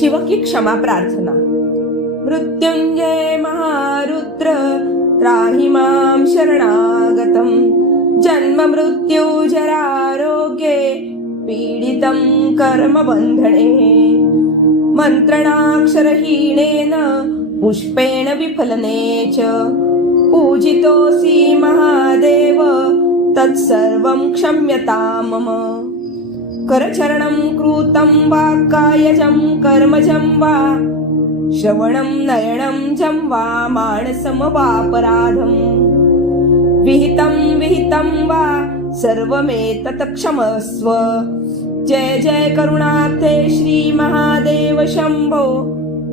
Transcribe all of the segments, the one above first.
शिव की क्षमा प्रार्थना. मृत्युंजय महारुद्र त्राहि मां शरणागतं. जन्म मृत्यु जरारोग्ये पीडितं कर्मबन्धने. मन्त्रणाक्षरहीनेन पुष्पेण विफलने च पूजितोऽसि महादेव तत्सर्वं क्षम्यतां मम. करचरणं कृतं वा कायजं कर्मजं वा श्रवणं नयनं जं वा मानसं वापराधं विहितं वा सर्वमेतत् क्षमस्व. जय जय करुणाब्धे श्री महादेव शंभो.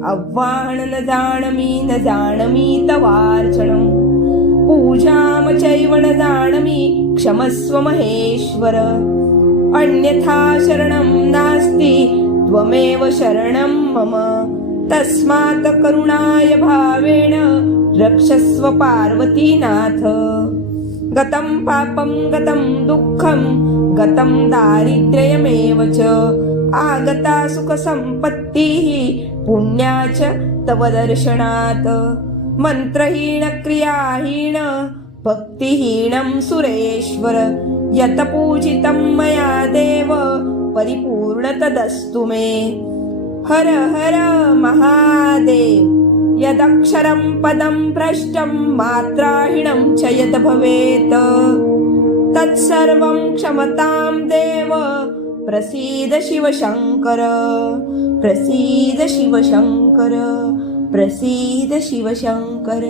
आव्हान न जाणमि तवार्चनं. पूजां चैव न जाणमि क्षमस्व महेश्वर. अन्यथा शरणं नास्ति त्वमेव शरणं मम. तस्मात् करुणाय भावेन रक्षस्व पार्वतीनाथ. गतं पापं गतं दुःखं गतं दारिद्र्यमेव च आगता सुखसम्पत्तिः पुण्या च तव दर्शनात्. मन्त्रहीन क्रियाहीन भक्तिहीनं सुरेश्वर. यत पूजितं मया देव परिपूर्ण तदस्तु मे. हर हर महादेव. यदक्षरं पदं भ्रष्टं मात्राहीनं च यद् भवेत् तत्सर्वं क्षमतां देव. प्रसीद शिवशङ्कर. प्रसीद शिवशङ्कर. प्रसीद शिवशङ्कर.